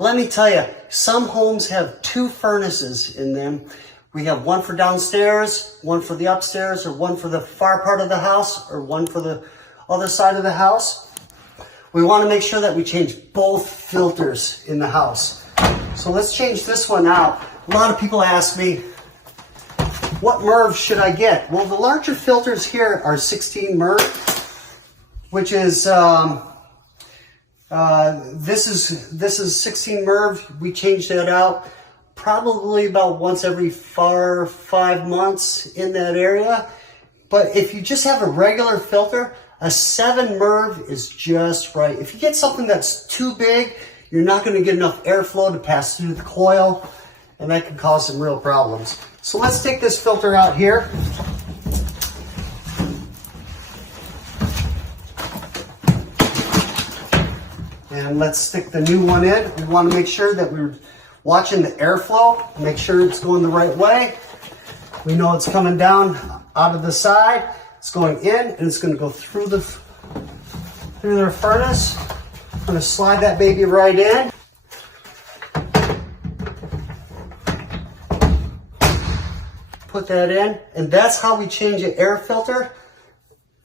Let me tell you, some homes have two furnaces in them. We have one for downstairs, one for the upstairs, or one for the far part of the house, or one for the other side of the house. We want to make sure that we change both filters in the house. So let's change this one out. A lot of people ask me, what MERV should I get? Well, the larger filters here are 16 MERV, which is, this is 16 MERV. We change that out probably about once every 5 months in that area. But if you just have a regular filter, a 7 MERV is just right. If you get something that's too big, you're not going to get enough airflow to pass through the coil, and that can cause some real problems. So let's take this filter out here. And let's stick the new one in. We want to make sure that we're watching the airflow, make sure it's going the right way. We know it's coming down out of the side. It's going in, and it's going to go through the furnace. I'm going to slide that baby right in. Put that in, and that's how we change an air filter.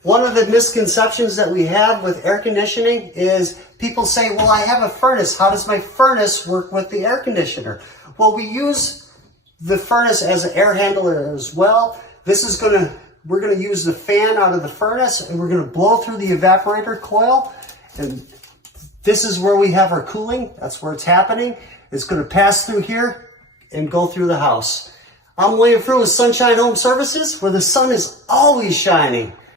One of the misconceptions that we have with air conditioning is people say, well, I have a furnace. How does my furnace work with the air conditioner? Well, we use the furnace as an air handler as well. We're gonna use the fan out of the furnace, and we're gonna blow through the evaporator coil. And this is where we have our cooling. That's where it's happening. It's gonna pass through here and go through the house. I'm William Frew with Sunshine Home Services, where the sun is always shining.